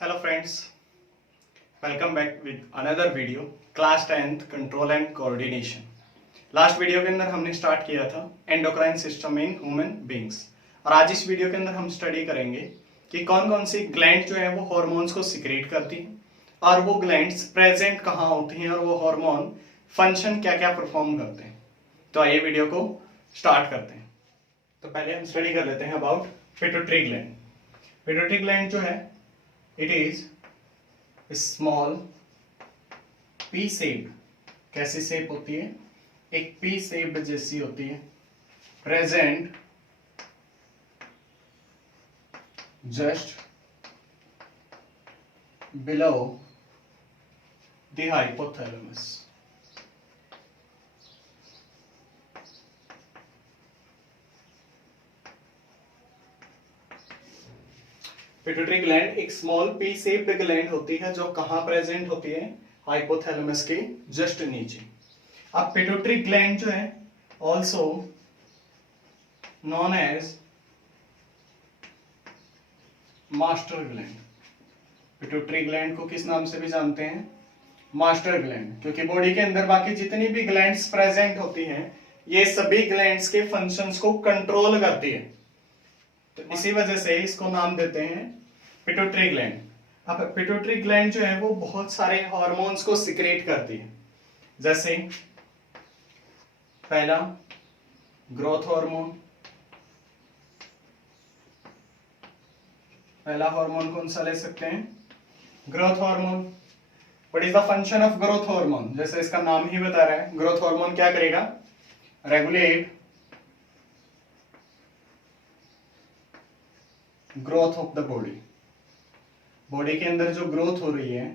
Hello friends, welcome back with another video, class 10th control and coordination. Last video के अंदर हमने start किया था endocrine system in human beings और आज इस वीडियो के अंदर हम स्टडी करेंगे कि कौन कौन सी ग्लैंड जो है वो हार्मोन्स को सिक्रेट करती हैं और वो ग्लैंड्स प्रेजेंट कहाँ होती हैं और वो हार्मोन फंक्शन क्या क्या परफॉर्म करते हैं। तो आइए वीडियो को स्टार्ट करते हैं। तो पहले हम स्टडी कर लेते हैं about pituitary gland. Pituitary gland जो है it is small P shape. कैसी शेप होती है? एक पी शेप जैसी होती है, present just below the hypothalamus. Pituitary gland एक स्मॉल पी शेप्ड ग्लैंड होती है जो कहां प्रेजेंट होती है? हाइपोथैलेमस के जस्ट नीचे। अब पिट्यूटरी ग्लैंड जो है also known as master gland. Pituitary gland को किस नाम से भी जानते हैं? मास्टर ग्लैंड, क्योंकि बॉडी के अंदर बाकी जितनी भी ग्लैंड्स प्रेजेंट होती हैं ये सभी ग्लैंड्स के फंक्शंस को कंट्रोल करती है, तो इसी वजह से इसको नाम देते हैं पिट्यूटरी ग्लैंड। अब पिट्यूटरी ग्लैंड जो है वो बहुत सारे हार्मोन्स को सिक्रेट करती है, जैसे पहला ग्रोथ हार्मोन। पहला हार्मोन कौन सा ले सकते हैं? Growth hormone. What is the function of growth hormone? जैसे इसका नाम ही बता रहा है, ग्रोथ हार्मोन क्या करेगा? Regulate growth of the body. Body के अंदर जो ग्रोथ हो रही है,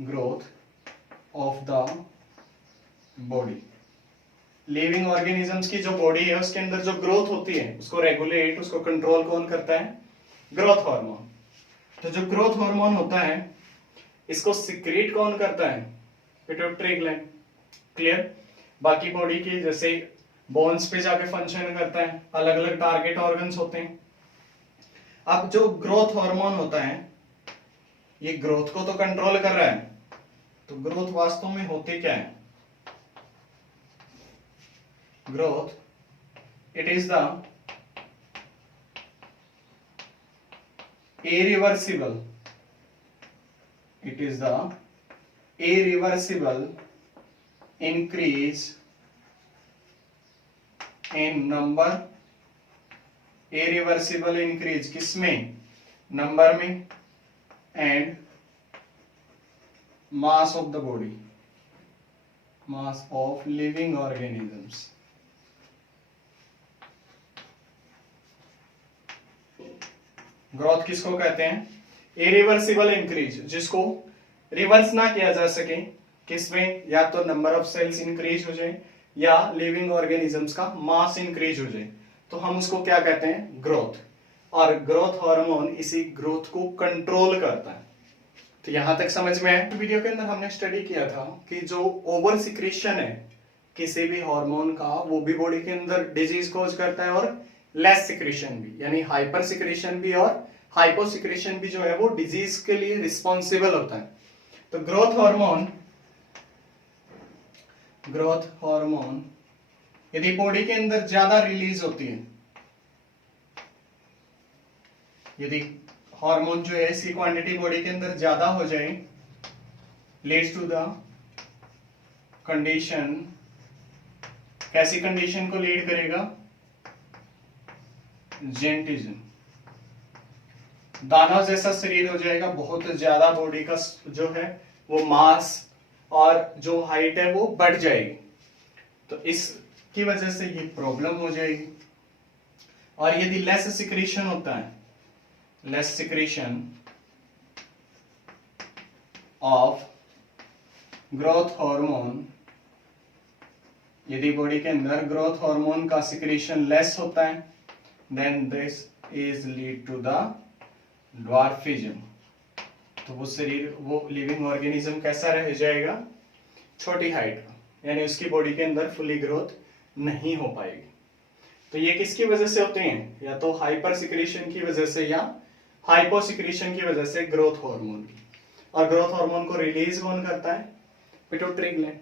growth of the body, living organisms की जो बॉडी है उसके अंदर जो ग्रोथ होती है उसको रेगुलेट, उसको कंट्रोल कौन करता है? Growth hormone. तो जो ग्रोथ हार्मोन होता है इसको सिक्रेट कौन करता है? Pituitary gland. क्लियर? बाकी बॉडी की जैसे बोन्स पे जाके फंक्शन करता है, अलग अलग टारगेट ऑर्गन्स होते हैं। अब जो ग्रोथ हार्मोन होता है ये ग्रोथ को तो कंट्रोल कर रहा है, तो ग्रोथ वास्तव में होती क्या है? Growth it is the irreversible, it is the irreversible increase in number, irreversible increase किसमें? नंबर में, and mass of the body, mass of living organisms। Growth किसको कहते हैं? इरिवर्सिबल इंक्रीज, जिसको रिवर्स ना किया जा सके। किसमें? या तो नंबर ऑफ सेल्स इंक्रीज हो जाए या लिविंग ऑर्गेनिजम्स का मास इंक्रीज हो जाए, तो हम उसको क्या कहते हैं? ग्रोथ। और ग्रोथ हार्मोन इसी ग्रोथ को कंट्रोल करता है। तो यहां तक समझ में आया? वीडियो के अंदर हमने स्टडी किया था कि जो ओवर सिक्रेशन है किसी भी हार्मोन का वो भी बॉडी के अंदर डिजीज कॉज करता है, और लेस सिक्रेशन भी, यानी हाइपर सिक्रेशन भी और हाइपो सिक्रेशन भी जो है वो डिजीज के लिए रिस्पॉन्सिबल होता है। तो ग्रोथ हार्मोन यदि बॉडी के अंदर ज्यादा रिलीज होती है, यदि हार्मोन जो है इसकी क्वांटिटी बॉडी के अंदर ज्यादा हो जाए, लीड्स टू द कंडीशन। कैसी कंडीशन को लीड करेगा? जेंटिज्म। दानव जैसा शरीर हो जाएगा, बहुत ज्यादा बॉडी का जो है वो मास और जो हाइट है वो बढ़ जाएगी, तो इसकी वजह से ये प्रॉब्लम हो जाएगी। और यदि लेस सिक्रेशन होता है, less secretion of growth hormone, यदि बॉडी के अंदर ग्रोथ हार्मोन का सिक्रेशन लेस होता है, then this is lead to the dwarfism। तो वो शरीर, वो लिविंग ऑर्गेनिज्म कैसा रह जाएगा? छोटी हाइट का, यानी उसकी बॉडी के अंदर फुली ग्रोथ नहीं हो पाएगी। तो ये किसकी वजह से होते हैं? या तो हाइपर सिक्रेशन की वजह से या हाइपोसिक्रीशन की वजह से ग्रोथ हार्मोन की। और ग्रोथ हार्मोन को रिलीज कौन करता है? Pituitary gland.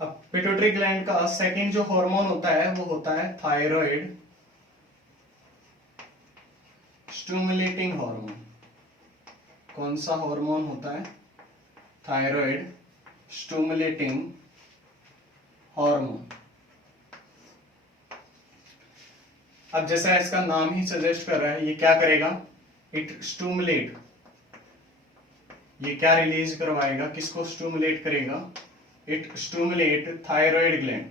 अब पिट्यूटरी ग्लैंड का सेकंड जो हार्मोन होता है वो होता है थायराइड स्टिमुलेटिंग हार्मोन। कौन सा हार्मोन होता है? Thyroid stimulating hormone. अब जैसा इसका नाम ही सजेस्ट कर रहा है, ये क्या करेगा? It stimulate. ये क्या रिलीज करवाएगा? किसको स्टिमुलेट करेगा? It stimulate thyroid gland.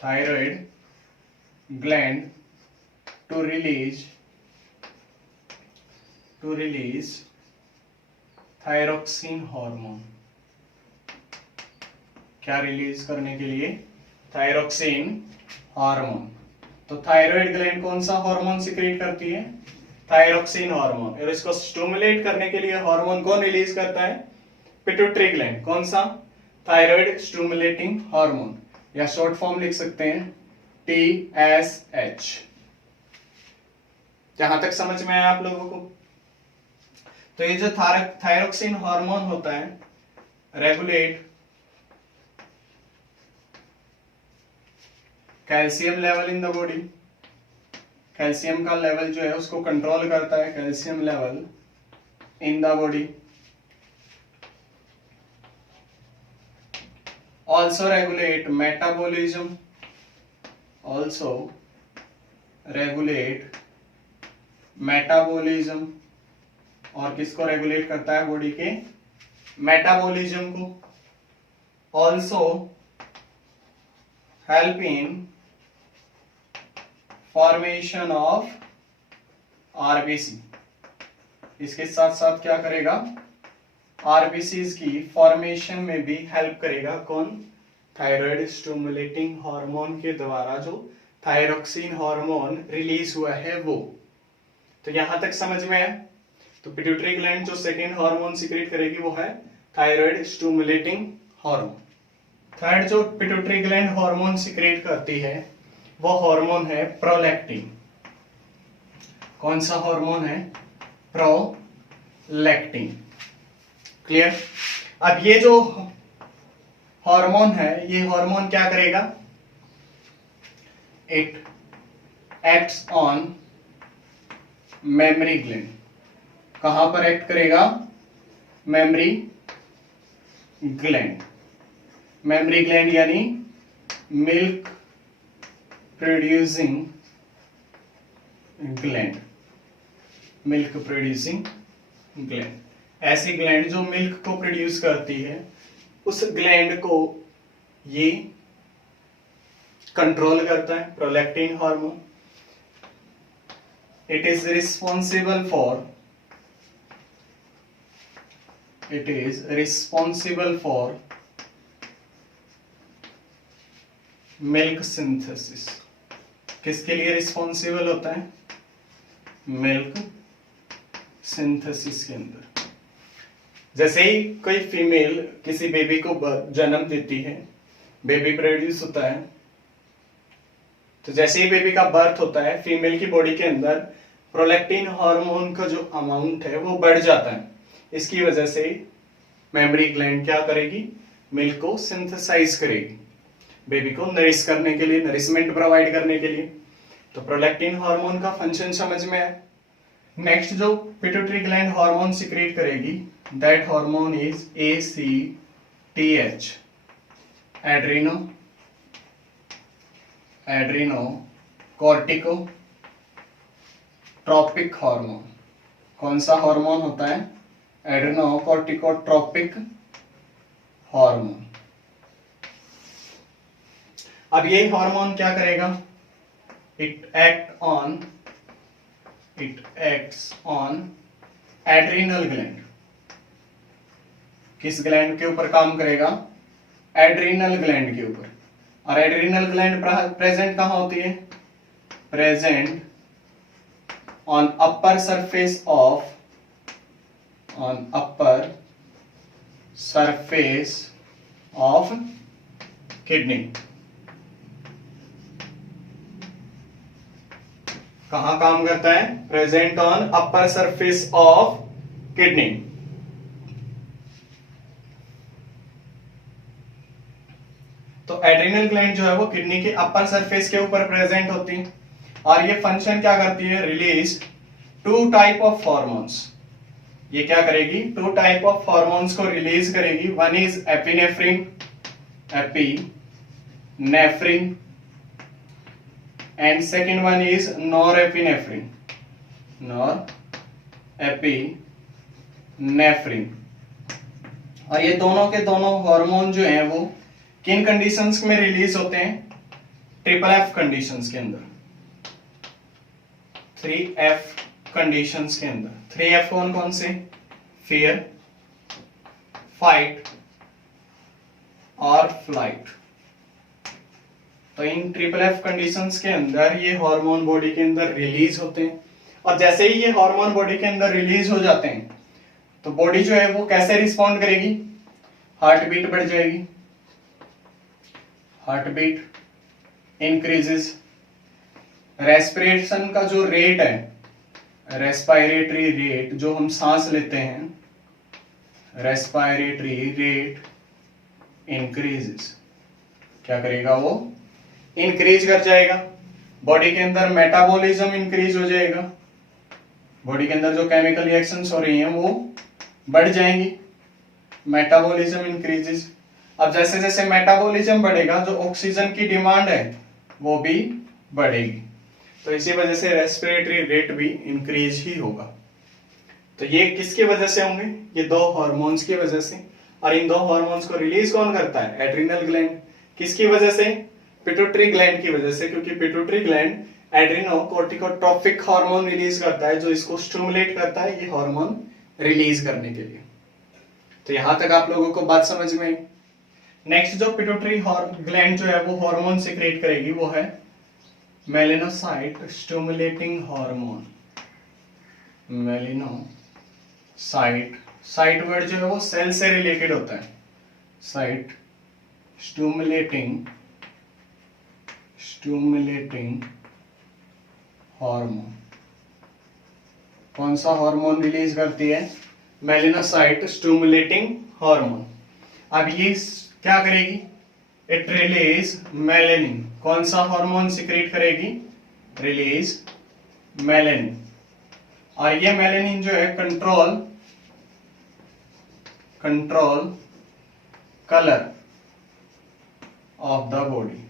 Thyroid gland to release thyroxine hormone. क्या रिलीज करने के लिए? Thyroxine hormone. तो थायराइड ग्लैंड कौन सा हार्मोन सिक्रीट करती है? Thyroxine hormone. और इसको स्टिमुलेट करने के लिए हार्मोन कौन रिलीज करता है? Pituitary gland. कौन सा? थायराइड स्टिमुलेटिंग हार्मोन, या शॉर्ट फॉर्म लिख सकते हैं TSH। जहां तक समझ में आया आप लोगों को? तो ये जो थायरोक्सिन हार्मोन होता है regulate calcium level in the body. Calcium का लेवल जो है उसको कंट्रोल करता है, calcium level in the body. Also regulate metabolism. Also regulate metabolism. और किसको रेगुलेट करता है? बॉडी के मेटाबॉलिज्म को। Also help in formation of RBC। इसके साथ साथ क्या करेगा? RBCs की फॉर्मेशन में भी हेल्प करेगा। कौन? थायराइड स्टिमुलेटिंग हार्मोन के द्वारा जो थायरोक्सिन हार्मोन रिलीज हुआ है वो। तो यहां तक समझ में है? तो पिट्यूटरी ग्लैंड जो सेकेंड हार्मोन सिक्रेट करेगी वो है थायराइड स्टिमुलेटिंग हार्मोन। थर्ड जो पिट्यूटरी ग्लैंड हार्मोन सिक्रेट करती है वो हार्मोन है प्रोलैक्टिन। कौन सा हार्मोन है? प्रोलैक्टिन। क्लियर? अब ये जो हार्मोन है, ये हार्मोन क्या करेगा? It acts on memory gland. कहां पर एक्ट करेगा? Memory gland. मेमोरी ग्लैंड यानी milk producing gland. Milk producing gland, ऐसी ग्लैंड जो मिल्क को प्रोड्यूस करती है, उस ग्लैंड को ये कंट्रोल करता है, prolactin hormone. It is responsible for milk synthesis. किसके लिए रिस्पॉन्सिबल होता है? मिल्क सिंथेसिस के अंदर। जैसे ही कोई फीमेल किसी बेबी को जन्म देती है, बेबी प्रोड्यूस होता है, तो जैसे ही बेबी का बर्थ होता है, फीमेल की बॉडी के अंदर प्रोलैक्टिन हार्मोन का जो अमाउंट है वो बढ़ जाता है। इसकी वजह से मेमोरी ग्लैंड क्या करेगी? मिल्क को सिंथेसाइज करेगी, बेबी को नरिश करने के लिए, नरिशमेंट प्रोवाइड करने के लिए। तो प्रोलैक्टिन हार्मोन का फंक्शन समझ में है। नेक्स्ट जो पिट्यूटरी ग्लैंड हार्मोन सिक्रेट करेगी, that hormone is ACTH, adreno corticotropic hormone. कौन सा हार्मोन होता है? Adreno corticotropic hormone. अब ये हार्मोन क्या करेगा? It acts on adrenal gland. किस ग्लैंड के ऊपर काम करेगा? एड्रीनल ग्लैंड के ऊपर। और एड्रीनल ग्लैंड प्रेजेंट कहां होती है? Present on upper surface of kidney. कहां काम करता है? Present on upper surface of kidney. तो एड्रिनल ग्लैंड जो है वो किडनी के अपर सरफेस के ऊपर प्रेजेंट होती है और ये फंक्शन क्या करती है? Release two type of hormones. ये क्या करेगी? टू टाइप ऑफ हॉर्मोन्स को रिलीज करेगी। One is epinephrine, epinephrine, and second one is norepinephrine, norepinephrine. और ये दोनों के दोनों हार्मोन जो हैं वो किन कंडीशंस में रिलीज होते हैं? ट्रिपल एफ कंडीशंस के अंदर, 3F कंडीशंस के अंदर। 3F कौन कौन से? फियर, फाइट और फ्लाइट। तो इन ट्रिपल एफ कंडीशंस के अंदर ये हार्मोन बॉडी के अंदर रिलीज होते हैं और जैसे ही ये हार्मोन बॉडी के अंदर रिलीज हो जाते हैं तो बॉडी जो है वो कैसे रिस्पॉन्ड करेगी? हार्ट बीट बढ़ जाएगी, हार्ट बीट इंक्रीजेस। रेस्पिरेशन का जो रेट है, रेस्पिरेटरी रेट जो हम सांस लेते हैं, रेस्पिरेटरी रेट इंक्रीजेस। क्या करेगा वो? इंक्रीज कर जाएगा। बॉडी के अंदर मेटाबॉलिज्म इंक्रीज हो जाएगा, बॉडी के अंदर जो केमिकल रिएक्शंस हो रही हैं वो बढ़ जाएंगी, मेटाबॉलिज्म इंक्रीजेस। अब जैसे जैसे मेटाबॉलिज्म बढ़ेगा जो ऑक्सीजन की डिमांड है वो भी बढ़ेगी, तो इसी वजह से रेस्पिरेटरी रेट भी इंक्रीज ही होगा। तो ये किसकी वजह से होंगे? ये दो हार्मोन्स की वजह से। और इन दो हार्मोन्स को रिलीज कौन करता है? Adrenal gland. किसकी वजह से? पिट्यूटरी ग्लैंड की वजह से, क्योंकि पिट्यूटरी ग्लैंड एड्रिनोकोर्टिकोट्रोपिक हार्मोन रिलीज करता है जो इसको स्टिमुलेट करता है ये हार्मोन रिलीज करने के लिए। तो यहां तक आप लोगों को बात समझ में आई। नेक्स्ट जो पिट्यूटरी ग्लैंड जो है वो हार्मोन सिक्रेट करेगी वो है melanocyte stimulating hormone. Melanocyte, site word जो है वो सेल से रिलेटेड होता है। Site stimulating hormone. कौन सा हार्मोन रिलीज करती है? Melanocyte stimulating hormone. अब ये क्या करेगी? It release melanin. कौन सा हार्मोन सिक्रेट करेगी? Release melanin. और ये मेलेनिन जो है control colour of the body.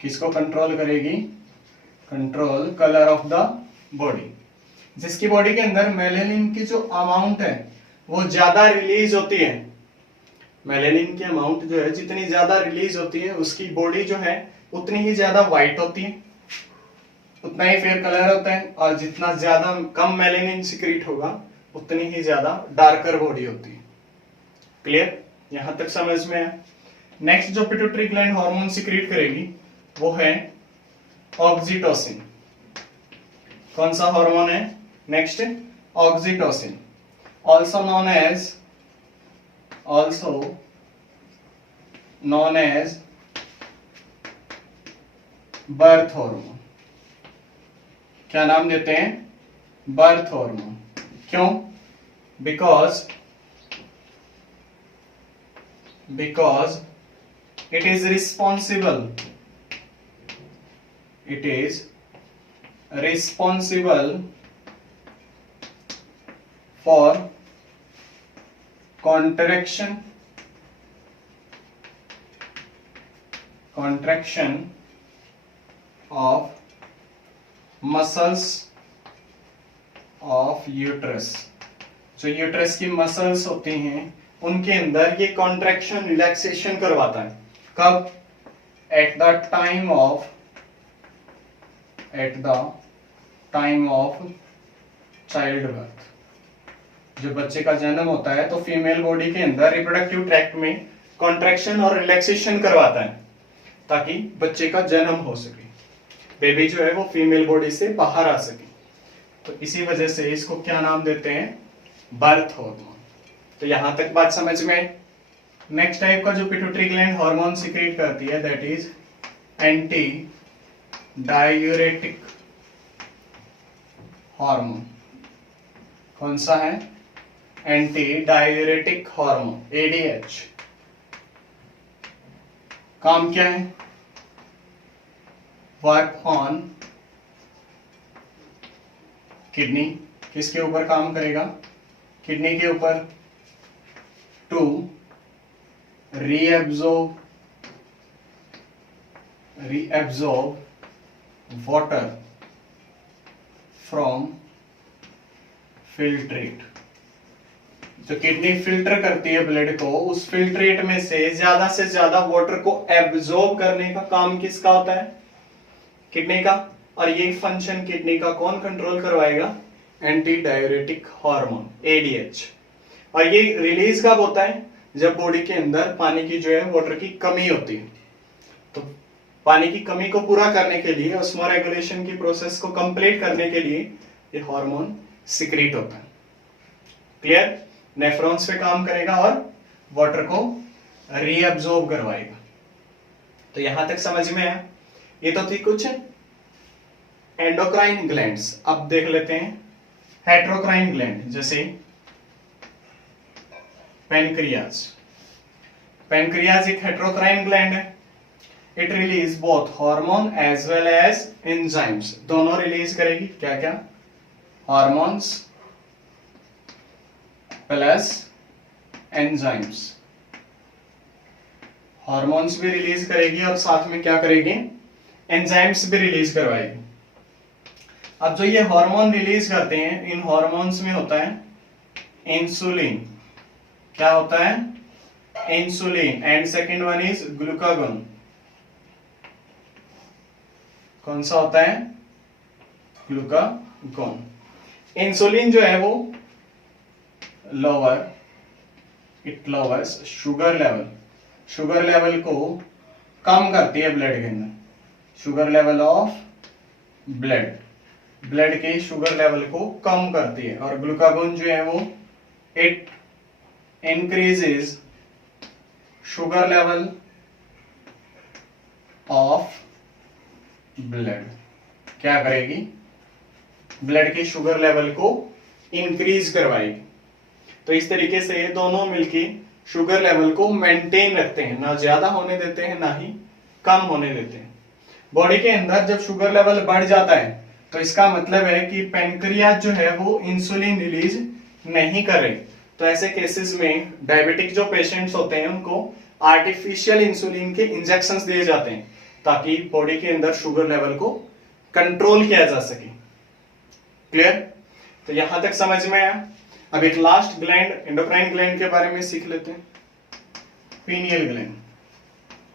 किसको कंट्रोल करेगी? Control colour of the body. जिसकी बॉडी के अंदर मेलेनिन की जो अमाउंट है वो ज्यादा रिलीज होती है, मेलेनिन की अमाउंट जो है जितनी ज्यादा रिलीज होती है उसकी बॉडी जो है उतनी ही ज्यादा व्हाइट होती है, उतना ही फेयर कलर होता है। और जितना ज्यादा कम मेलेनिन सिक्रीट होगा उतनी ही ज्यादा डार्कर बॉडी होती है। क्लियर? यहां तक समझ में है। नेक्स्ट जो पिट्यूटरी ग्लैंड हार्मोन सिक्रीट करेगी वो है ऑक्सीटोसिन। कौन सा हार्मोन है? Next oxytocin, also known as birth hormone. क्या नाम देते हैं? Birth hormone. क्यों? Because it is responsible for contraction of muscles of uterus। जो यूट्रस की मसल्स होती हैं उनके अंदर ये कॉन्ट्रैक्शन रिलैक्सेशन करवाता है। कब? At the time of child birth. जब बच्चे का जन्म होता है तो फीमेल बॉडी के अंदर रिप्रोडक्टिव ट्रैक्ट में कॉन्ट्रैक्शन और रिलैक्सेशन करवाता है ताकि बच्चे का जन्म हो सके, बेबी जो है वो फीमेल बॉडी से बाहर आ सके। तो इसी वजह से इसको क्या नाम देते हैं? Birth hormone. तो यहां तक बात समझ में। नेक्स्ट टाइप का जो पिट्यूटरी ग्लैंड हार्मोन सिक्रीट करती है that is anti diuretic hormone. कौन सा है? Anti diuretic hormone, ADH. काम क्या है? Work on kidney. किसके ऊपर काम करेगा? किडनी के ऊपर। To reabsorb water from filtrate. जो किडनी फिल्टर करती है ब्लड को, उस फिल्ट्रेट में से ज्यादा वाटर को एब्जॉर्ब करने का काम किसका होता है? किडनी का। और ये फंक्शन किडनी का कौन कंट्रोल करवाएगा? Anti diuretic hormone, ADH. और ये रिलीज कब होता है? जब बॉडी के अंदर पानी की जो है वाटर की कमी होती है। तो पानी की कमी को पूरा करने के लिए, ऑस्मोरेगुलेशन की प्रोसेस को कंप्लीट करने के लिए ये हार्मोन सिक्रीट होता है। क्लियर? नेफ्रॉन्स पे काम करेगा और वाटर को रीअब्सॉर्ब करवाएगा। तो यहां तक समझ में आया? ये तो थी कुछ एंडोक्राइन ग्लैंड्स। अब देख लेते हैं हेटेरोक्राइन ग्लैंड, जैसे पेनक्रियाज। पेनक्रियाज एक हेटेरोक्राइन ग्लैंड है। It release both hormone as well as enzymes. दोनों रिलीज करेगी। क्या क्या? Hormones plus enzymes. हार्मोन्स भी रिलीज करेगी और साथ में क्या करेगी? एंजाइम्स भी रिलीज करवाएगी। अब जो ये हार्मोन रिलीज करते हैं, इन हार्मोन्स में होता है इंसुलिन। क्या होता है? Insulin. And second one is glucagon. कौन सा होता है? ग्लूकागोन। इंसुलिन जो है वो इट लोवर्स शुगर लेवल को कम करती है ब्लड के अंदर। शुगर लेवल ऑफ ब्लड के शुगर लेवल को कम करती है। और ग्लूकागोन जो है वो it increases sugar level of blood. क्या करेगी? ब्लड के शुगर लेवल को इंक्रीज करवाएगी। तो इस तरीके से ये दोनों मिलके शुगर लेवल को मेंटेन रखते हैं, ना ज्यादा होने देते हैं ना ही कम होने देते हैं। बॉडी के अंदर जब शुगर लेवल बढ़ जाता है तो इसका मतलब है कि पेनक्रियाज जो है वो इंसुलिन रिलीज नहीं कर रही। तो ऐसे केसेस में डायबिटिक जो पेशेंट्स होते हैं उनको आर्टिफिशियल इंसुलिन के इंजेक्शंस दिए जाते हैं ताकि बॉडी के अंदर शुगर लेवल को कंट्रोल किया जा सके। क्लियर? तो यहां तक समझ में आया? अब एक लास्ट ग्लैंड, एंडोक्राइन ग्लैंड के बारे में सीख लेते हैं। Pineal gland.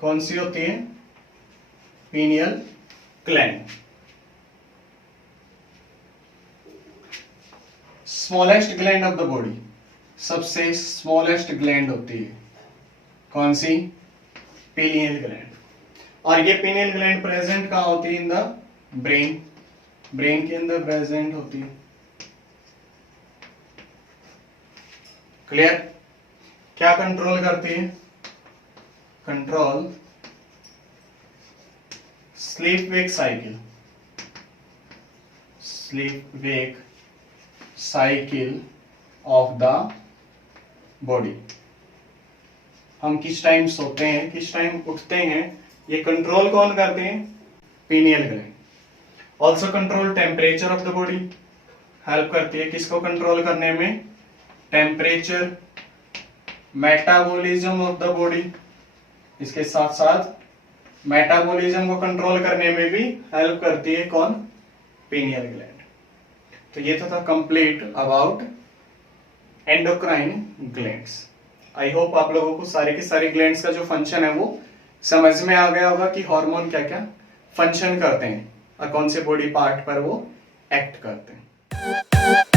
कौन सी होती है? Pineal gland. Smallest gland of the body, सबसे स्मॉलेस्ट ग्लैंड होती है। कौन सी? Pineal gland. और ये पीनियल ग्लैंड प्रेजेंट कहां होती है? इन द ब्रेन के अंदर प्रेजेंट होती है। क्लियर? क्या कंट्रोल करती है? Control sleep wake cycle of the body. हम किस टाइम सोते हैं, किस टाइम उठते हैं, ये कंट्रोल कौन करते हैं? Pineal gland. Also control temperature of the body, help करती है किसको कंट्रोल करने में? Temperature. Metabolism of the body, इसके साथ साथ मेटाबॉलिज्म को कंट्रोल करने में भी हेल्प करती है कौन? Pineal gland. तो ये तो था complete about endocrine glands. I hope आप लोगों को सारे के सारे ग्लैंड्स का जो फंक्शन है वो समझ में आ गया होगा कि हार्मोन क्या क्या फंक्शन करते हैं और कौन से बॉडी पार्ट पर वो एक्ट करते हैं।